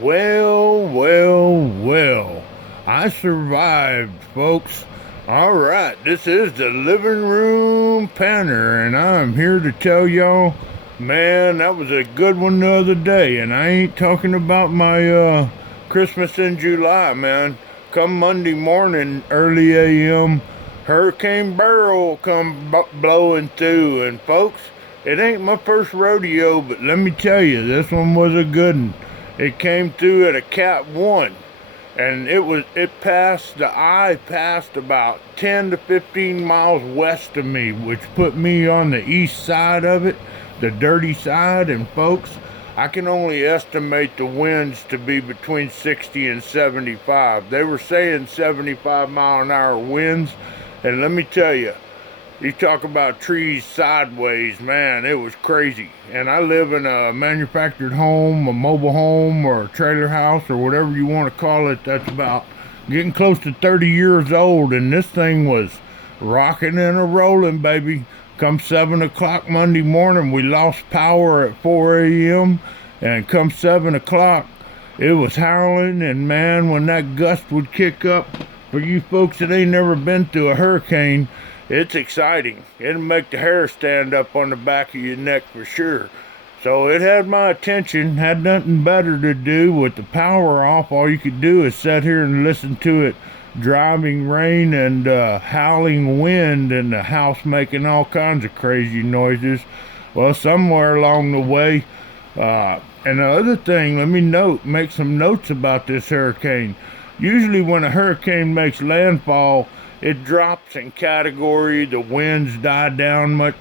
Well. I survived, folks. All right, this is the Living Room Panner, and I'm here to tell y'all, man, that was a good one the other day. And I ain't talking about my Christmas in July, man. Come Monday morning, early a.m., Hurricane Beryl come blowing through. And folks, it ain't my first rodeo, but let me tell you, this one was a good one. It came through at a Cat 1, and it passed, the eye passed about 10 to 15 miles west of me, which put me on the east side of it, the dirty side. And folks, I can only estimate the winds to be between 60 and 75. They were saying 75-mile-an-hour winds, and let me tell you, you talk about trees sideways, man, it was crazy. And I live in a manufactured home, a mobile home, or a trailer house, or whatever you want to call it, that's about getting close to 30 years old. And this thing was rocking and a rolling, baby. Come 7 o'clock Monday morning, we lost power at 4 a.m. And come 7 o'clock, it was howling. And man, when that gust would kick up, for you folks that ain't never been through a hurricane, it's exciting. It'll make the hair stand up on the back of your neck for sure. So it had my attention, had nothing better to do with the power off. All you could do is sit here and listen to it driving rain and howling wind, and the house making all kinds of crazy noises. Well, somewhere along the way, and the other thing, let me make some notes about this hurricane. Usually when a hurricane makes landfall, it drops in category. The winds die down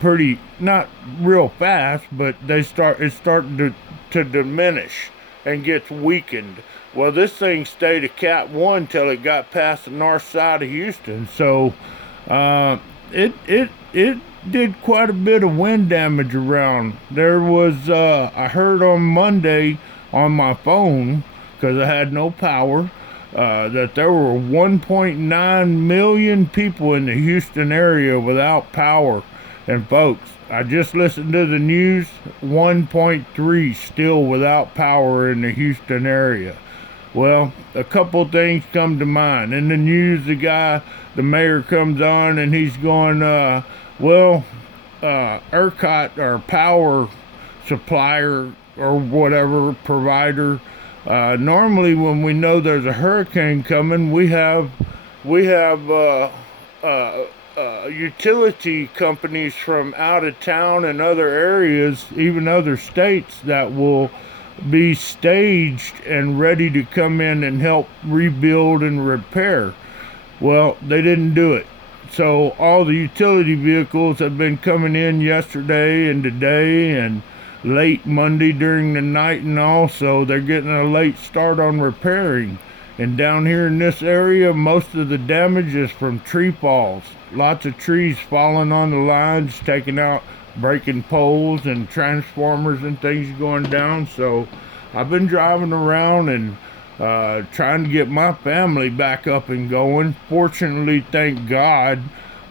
pretty, not real fast, but it's starting to diminish and gets weakened. Well, this thing stayed a Cat 1 till it got past the north side of Houston. So it did quite a bit of wind damage around. There was I heard on Monday on my phone, because I had no power, that there were 1.9 million people in the Houston area without power. And folks, I just listened to the news, 1.3 still without power in the Houston area. Well, a couple things come to mind. In the news, the mayor comes on and he's going, ERCOT, our power supplier or whatever provider, normally when we know there's a hurricane coming, we have utility companies from out of town and other areas, even other states, that will be staged and ready to come in and help rebuild and repair. Well, they didn't do it. So all the utility vehicles have been coming in yesterday and today and late Monday during the night, and also they're getting a late start on repairing. And down here in this area, most of the damage is from tree falls. Lots of trees falling on the lines, taking out, breaking poles and transformers and things going down. So I've been driving around and trying to get my family back up and going. Fortunately, thank God,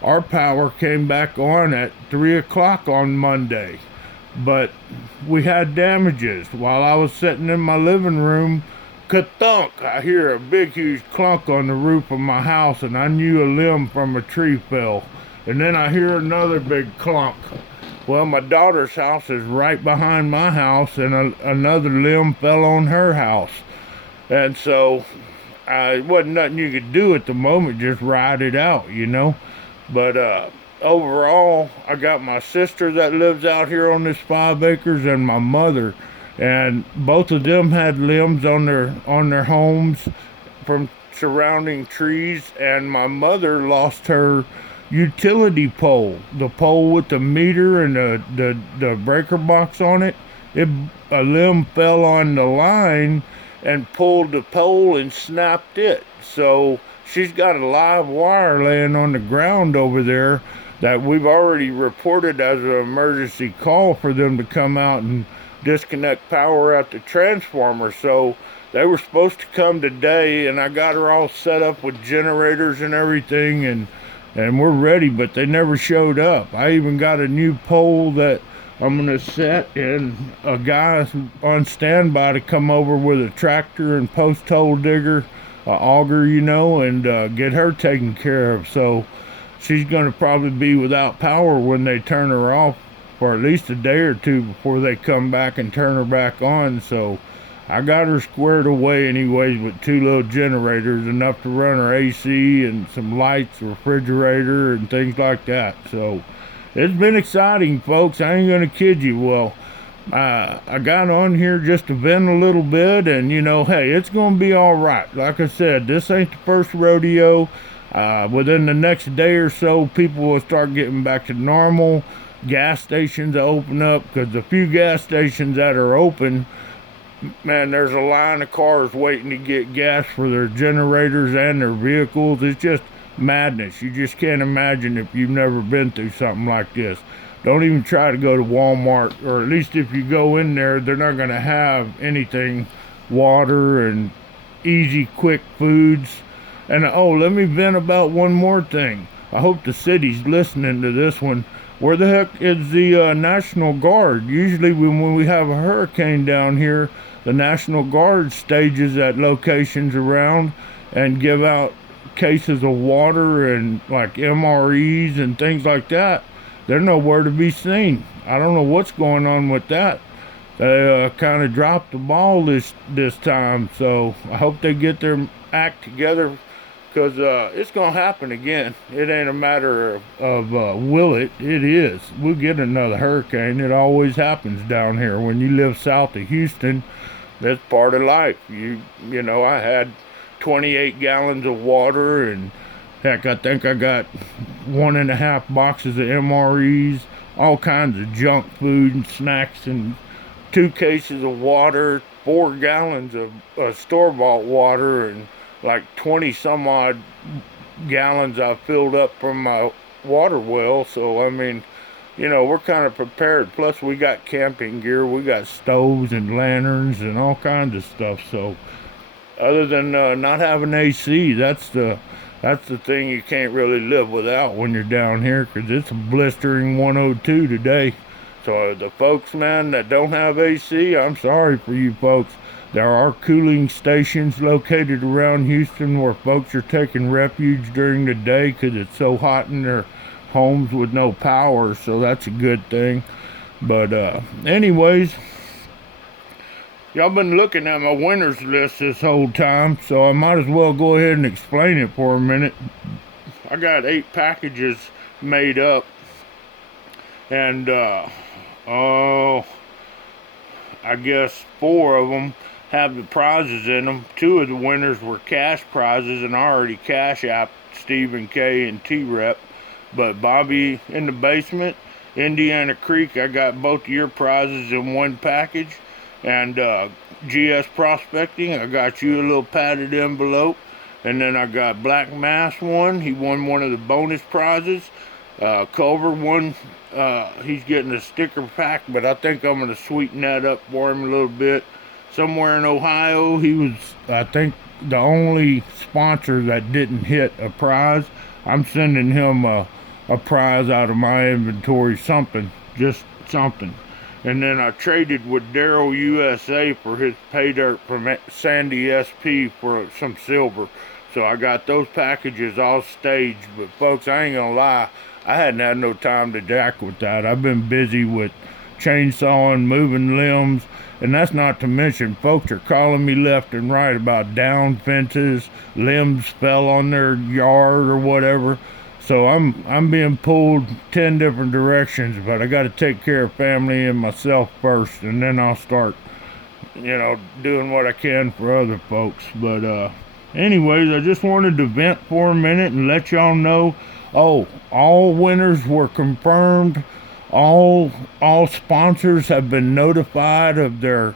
our power came back on at 3 o'clock on Monday. But we had damages. While I was sitting in my living room, ka-thunk, I hear a big huge clunk on the roof of my house, and I knew a limb from a tree fell. And then I hear another big clunk. Well, my daughter's house is right behind my house, and another limb fell on her house. And so it wasn't nothing you could do at the moment, just ride it out, you know. But overall, I got my sister that lives out here on this 5 acres and my mother, and both of them had limbs on their homes from surrounding trees. And my mother lost her utility pole, the pole with the meter and the breaker box on it. A limb fell on the line and pulled the pole and snapped it. So she's got a live wire laying on the ground over there that we've already reported as an emergency call for them to come out and disconnect power at the transformer. So they were supposed to come today, and I got her all set up with generators and everything, and we're ready, but they never showed up. I even got a new pole that I'm gonna set and a guy on standby to come over with a tractor and post hole digger, a auger, and get her taken care of. So she's gonna probably be without power when they turn her off for at least a day or two before they come back and turn her back on. So I got her squared away anyways with two little generators, enough to run her AC and some lights, refrigerator, and things like that. So it's been exciting, folks. I ain't gonna kid you. Well, I got on here just to vent a little bit, and hey, it's gonna be all right. Like I said, this ain't the first rodeo. Within the next day or so, people will start getting back to normal. Gas stations will open up, because the few gas stations that are open, man, there's a line of cars waiting to get gas for their generators and their vehicles. It's just madness. You just can't imagine if you've never been through something like this. Don't even try to go to Walmart, or at least if you go in there, they're not going to have anything, water and easy, quick foods. And oh, let me vent about one more thing. I hope the city's listening to this one. Where the heck is the National Guard? Usually when we have a hurricane down here, the National Guard stages at locations around and give out cases of water and like MREs and things like that. They're nowhere to be seen. I don't know what's going on with that. They kind of dropped the ball this time, so I hope they get their act together, because it's gonna happen again. It ain't a matter of will it. It is. We'll get another hurricane. It always happens down here. When you live south of Houston, that's part of life. I had 28 gallons of water, and heck, I think I got 1.5 boxes of MREs, all kinds of junk food and snacks, and 2 cases of water, 4 gallons of store-bought water, and like 20 some odd gallons I filled up from my water well. So I mean, we're kind of prepared. Plus we got camping gear. We got stoves and lanterns and all kinds of stuff. So other than not having AC, that's the thing you can't really live without when you're down here, because it's a blistering 102 today. So the folks, man, that don't have AC, I'm sorry for you folks. There are cooling stations located around Houston where folks are taking refuge during the day because it's so hot in their homes with no power. So that's a good thing. But anyways, y'all been looking at my winners list this whole time, so I might as well go ahead and explain it for a minute. I got 8 packages made up, and I guess 4 of them have the prizes in them. 2 of the winners were cash prizes, and I already cash apped Stephen K and T-Rep. But Bobby in the Basement, Indiana Creek, I got both of your prizes in one package. And GS Prospecting, I got you a little padded envelope. And then I got Black Mass one. He won one of the bonus prizes. Culver won. He's getting a sticker pack, but I think I'm going to sweeten that up for him a little bit. Somewhere in Ohio, he was, I think, the only sponsor that didn't hit a prize. I'm sending him a prize out of my inventory, just something. And then I traded with Beryl USA for his pay dirt from Sandy SP for some silver. So I got those packages all staged. But folks, I ain't gonna lie, I hadn't had no time to jack with that. I've been busy with chainsawing, moving limbs, and that's not to mention folks are calling me left and right about down fences, limbs fell on their yard or whatever. So I'm being pulled 10 different directions, but I got to take care of family and myself first, and then I'll start, doing what I can for other folks. But anyways, I just wanted to vent for a minute and let y'all know. Oh, all winners were confirmed. All sponsors have been notified of the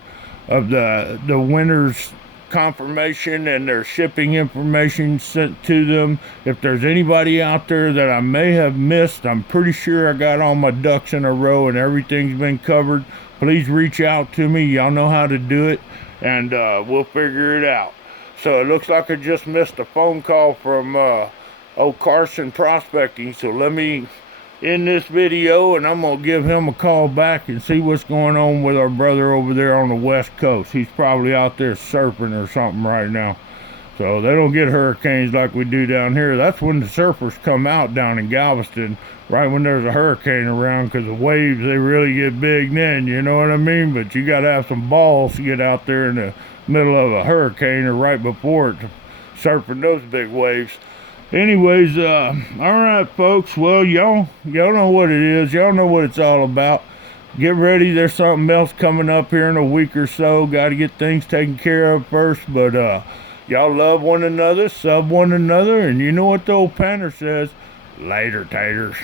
winners' confirmation and their shipping information sent to them. If there's anybody out there that I may have missed, I'm pretty sure I got all my ducks in a row and everything's been covered. Please reach out to me. Y'all know how to do it, and we'll figure it out. So it looks like I just missed a phone call from old Carson Prospecting, so let me in this video, and I'm gonna give him a call back and see what's going on with our brother over there on the west coast. He's probably out there surfing or something right now. So they don't get hurricanes like we do down here. That's when the surfers come out down in Galveston, right when there's a hurricane around, because the waves, they really get big then, you know what I mean? But you got to have some balls to get out there in the middle of a hurricane or right before it, surfing those big waves. Anyways, all right, folks. Well, y'all know what it is. Y'all know what it's all about. Get ready. There's something else coming up here in a week or so. Got to get things taken care of first, but y'all love one another, sub one another, and you know what the old Panner says. Later, taters.